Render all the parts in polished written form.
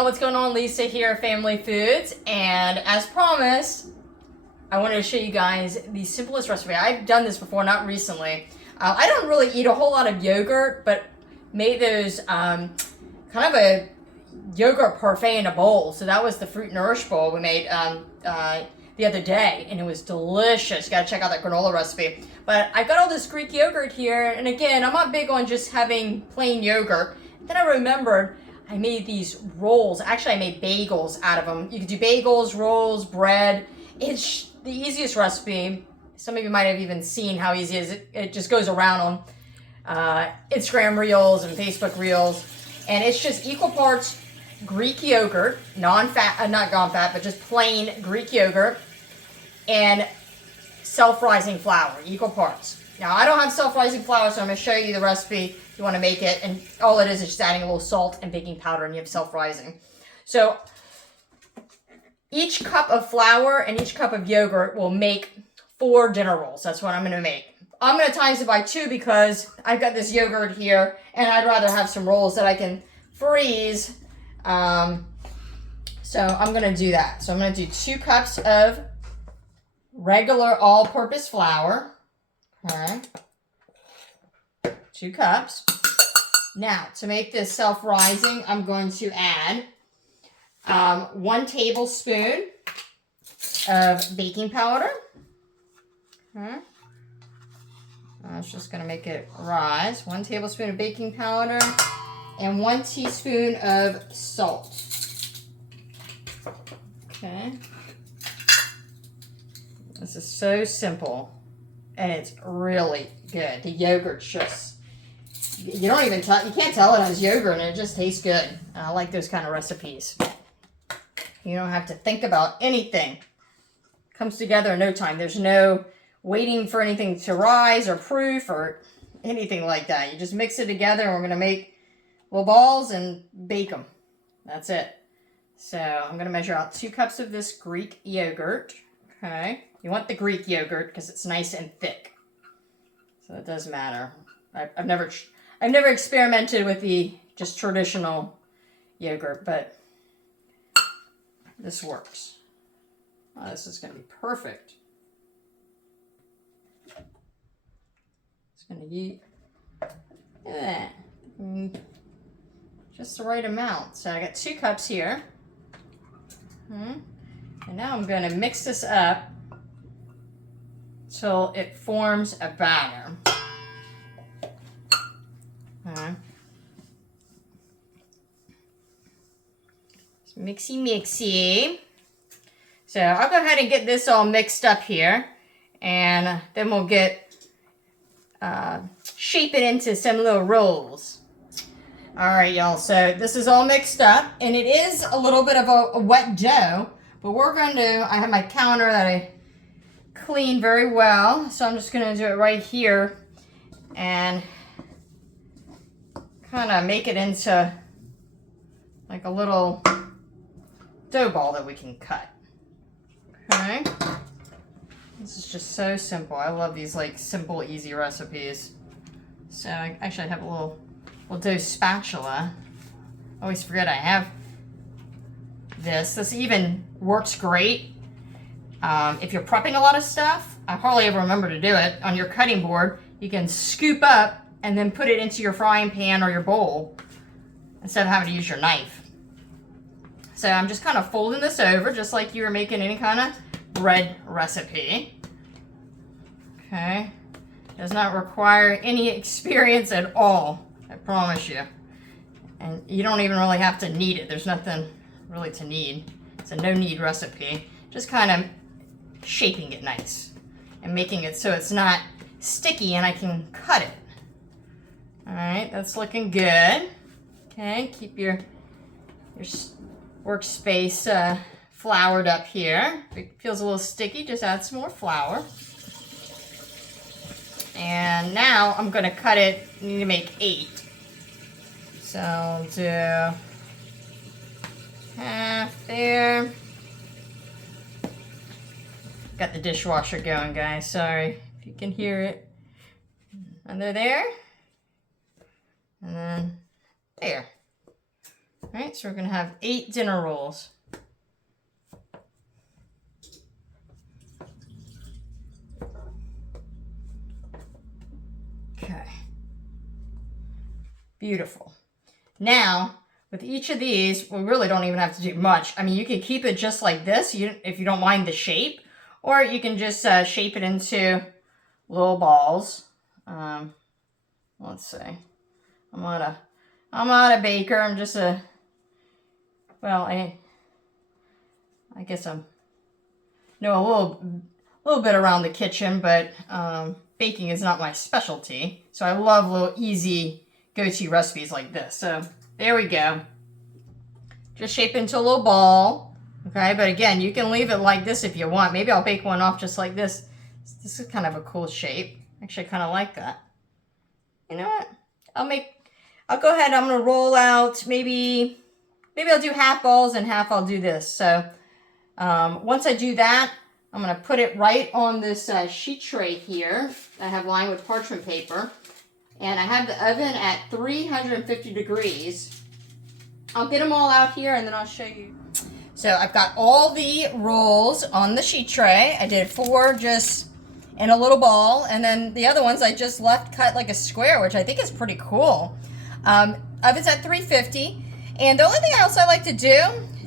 y'all, what's going on? Lisa here, Family Foods, and as promised, I wanted to show you guys the simplest recipe. I've done this before, not recently. I don't really eat a whole lot of yogurt, but made those kind of a yogurt parfait in a bowl. So that was the Fruit Nourish bowl we made the other day, and it was delicious. You gotta check out that granola recipe. But I've got all this Greek yogurt here, and again, I'm not big on just having plain yogurt. Then I remembered I made these rolls. Actually, I made bagels out of them. You could do bagels, rolls, bread. It's the easiest recipe. Some of you might have even seen how easy it is. It just goes around on Instagram Reels and Facebook Reels. And it's just equal parts Greek yogurt, non-fat, not non-fat, but just plain Greek yogurt, and self-rising flour, equal parts. Now, I don't have self-rising flour, so I'm going to show you the recipe if you want to make it. And all it is just adding a little salt and baking powder, and you have self-rising. So each cup of flour and each cup of yogurt will make 4 dinner rolls. That's what I'm going to make. I'm going to times it by 2 because I've got this yogurt here, and I'd rather have some rolls that I can freeze. So I'm going to do that. So I'm going to do 2 cups of regular all-purpose flour. Okay. 2 cups. Now, to make this self-rising, I'm going to add 1 tablespoon of baking powder. Okay. That's just going to make it rise. 1 tablespoon of baking powder and 1 teaspoon of salt. Okay. This is so simple, and it's really good. The yogurt's just, you don't even tell, you can't tell it has yogurt, and it just tastes good. I like those kind of recipes. You don't have to think about anything. It comes together in no time. There's no waiting for anything to rise or proof or anything like that. You just mix it together, and we're going to make little balls and bake them. That's it. So I'm going to measure out 2 cups of this Greek yogurt. Okay. You want the Greek yogurt because it's nice and thick. So it does matter. I've never experimented with the just traditional yogurt, but this works. Oh, this is going to be perfect. It's going to be, look at that. Just the right amount. So I got 2 cups here. And now I'm going to mix this up till it forms a batter. Mixy mixy. So I'll go ahead and get this all mixed up here, and then we'll get shape it into some little rolls. All right, y'all. So this is all mixed up, and it is a little bit of a wet dough, but we're going to. I have my counter that I cleaned very well, so I'm just going to do it right here and kind of make it into like a little dough ball that we can cut. Okay. This is just so simple. I love these like simple, easy recipes. So I actually have a little dough spatula. I always forget I have this. This even works great if you're prepping a lot of stuff. I hardly ever remember to do it. On your cutting board, you can scoop up and then put it into your frying pan or your bowl instead of having to use your knife. So I'm just kind of folding this over just like you were making any kind of bread recipe. Okay. Does not require any experience at all, I promise you. And you don't even really have to knead it. There's nothing really to knead. It's a no-knead recipe. Just kind of shaping it nice and making it so it's not sticky and I can cut it. All right, that's looking good. Okay, keep your workspace floured up here. If it feels a little sticky, just add some more flour. And now I'm going to cut it. I need to make 8. So I'll do half there. Got the dishwasher going, guys. Sorry if you can hear it. Under there. And then there. All right, so we're gonna have 8 dinner rolls. Okay. Beautiful. Now, with each of these, we really don't even have to do much. I mean, you can keep it just like this if you don't mind the shape, or you can just shape it into little balls. Let's see. I'm not a baker. I'm just a, well, I guess I'm know a little bit around the kitchen, but baking is not my specialty. So I love little easy go-to recipes like this. So there we go. Just shape into a little ball. Okay, but again, you can leave it like this if you want. Maybe I'll bake one off just like this. This is kind of a cool shape. Actually, I kind of like that. You know what? I'll go ahead. I'm gonna roll out maybe I'll do half balls and half I'll do this. So once I do that, I'm gonna put it right on this sheet tray here that I have lined with parchment paper. And I have the oven at 350 degrees. I'll get them all out here and then I'll show you. So I've got all the rolls on the sheet tray. I did 4 just in a little ball, and then the other ones I just left cut like a square, which I think is pretty cool. Oven's at 350, and the only thing else I like to do,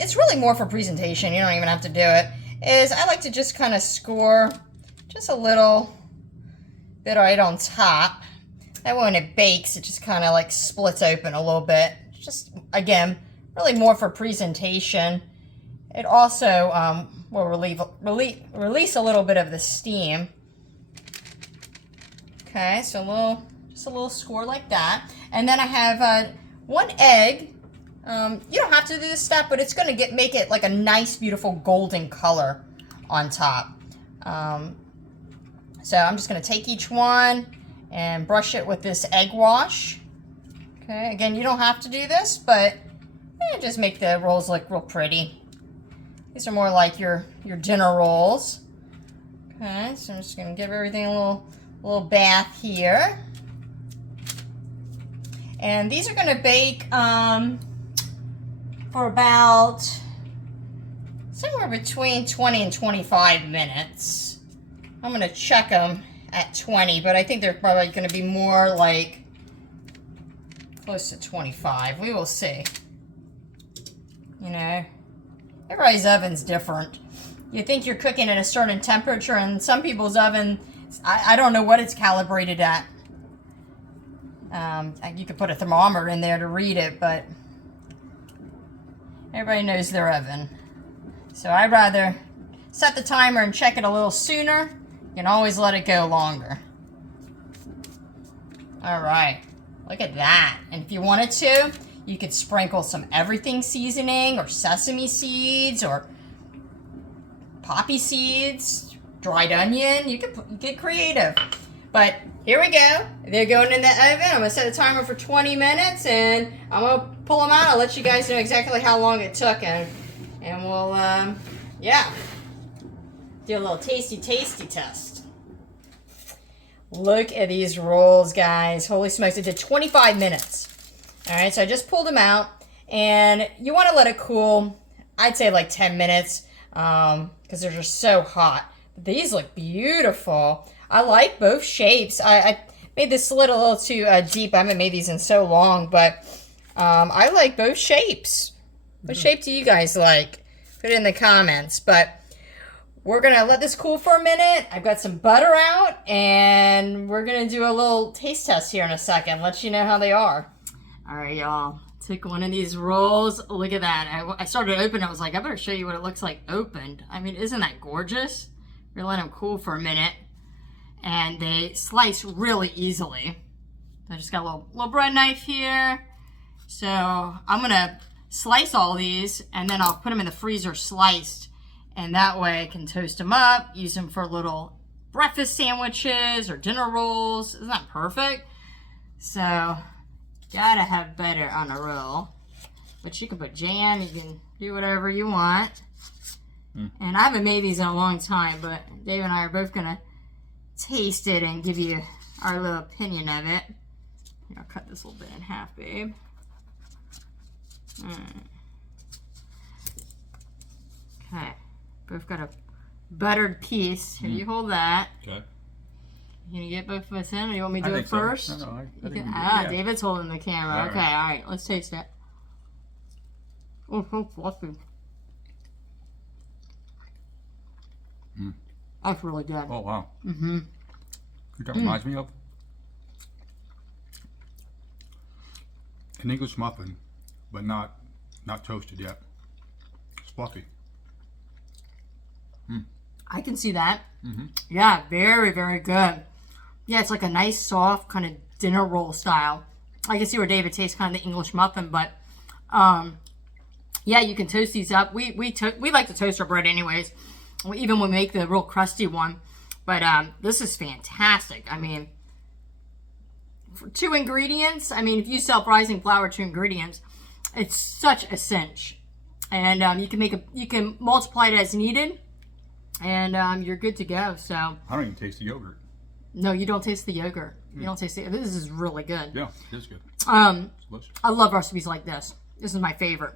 it's really more for presentation, you don't even have to do it, is I like to just kind of score just a little bit right on top. That way when it bakes, it just kind of like splits open a little bit. Just, again, really more for presentation. It also will release a little bit of the steam. Okay, so just a little score like that. And then I have 1 egg. You don't have to do this step, but it's going to make it like a nice, beautiful golden color on top. So I'm just going to take each one and brush it with this egg wash. Okay, again, you don't have to do this, but just make the rolls look real pretty. These are more like your dinner rolls. Okay, so I'm just going to give everything a little bath here. And these are going to bake for about somewhere between 20 and 25 minutes. I'm going to check them at 20, but I think they're probably going to be more like close to 25. We will see. You know, everybody's oven's different. You think you're cooking at a certain temperature, and some people's oven, I don't know what it's calibrated at. You could put a thermometer in there to read it, but everybody knows their oven. So I'd rather set the timer and check it a little sooner. You can always let it go longer. All right, look at that. And if you wanted to, you could sprinkle some everything seasoning or sesame seeds or poppy seeds, dried onion. You could get creative. But here we go. They're going in the oven. I'm going to set a timer for 20 minutes, and I'm going to pull them out. I'll let you guys know exactly how long it took, and we'll, yeah, do a little tasty test. Look at these rolls, guys. Holy smokes, it did 25 minutes. All right, so I just pulled them out, and you want to let it cool, I'd say like 10 minutes, because they're just so hot. These look beautiful. I like both shapes. I made this slit a little too deep. I haven't made these in so long, but I like both shapes. What shape do you guys like? Put it in the comments. But we're going to let this cool for a minute. I've got some butter out, and we're going to do a little taste test here in a second. Let you know how they are. All right, y'all. Took one of these rolls. Look at that. I started to open it. I was like, I better show you what it looks like opened. I mean, isn't that gorgeous? We're going to let them cool for a minute. And they slice really easily. I just got a little bread knife here. So I'm going to slice all these, and then I'll put them in the freezer sliced. And that way I can toast them up, use them for little breakfast sandwiches or dinner rolls. Isn't that perfect? So, gotta have butter on a roll. But you can put jam, you can do whatever you want. And I haven't made these in a long time, but Dave and I are both going to taste it and give you our little opinion of it. Here, I'll cut this a little bit in half, babe. Okay. Both got a buttered piece. Here, you hold that. Okay. You gonna get both of us in, or you want me to do it so. first? No, I think Ah, David's holding the camera. All okay, right. all right. Let's taste it. Oh, so fluffy. That's really good. Oh, wow. Mm-hmm. That reminds me of an English muffin, but not toasted yet. It's fluffy. I can see that. Yeah, very, very good. Yeah, it's like a nice, soft kind of dinner roll style. I can see where David tastes kind of the English muffin, but yeah, you can toast these up. We like to toast our bread anyways, even when we make the real crusty one. But this is fantastic. I mean, for 2 ingredients. I mean, if you sell rising flour 2 ingredients, it's such a cinch. And you can multiply it as needed, and you're good to go. So I don't even taste the yogurt. no, you don't taste the yogurt. You don't taste it. This is really good. Yeah, it is good. It's delicious. I love recipes like this. This is my favorite.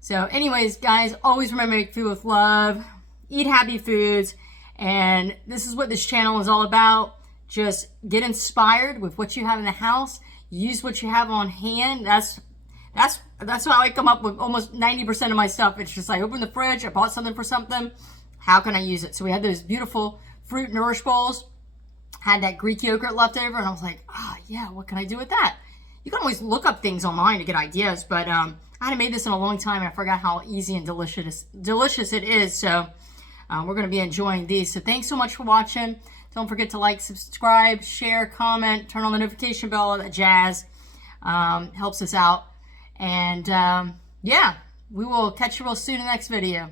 So anyways, guys, always remember to make food with love. Eat happy foods. And this is what this channel is all about. Just get inspired with what you have in the house. Use what you have on hand. That's how I come up with almost 90% of my stuff. It's just I open the fridge, I bought something for something. How can I use it? So we had those beautiful fruit nourish bowls. Had that Greek yogurt left over, and I was like, yeah, what can I do with that? You can always look up things online to get ideas, but I hadn't made this in a long time, and I forgot how easy and delicious it is. So we're going to be enjoying these. So thanks so much for watching. Don't forget to like, subscribe, share, comment, turn on the notification bell, all that jazz. Helps us out. And yeah, we will catch you real soon in the next video.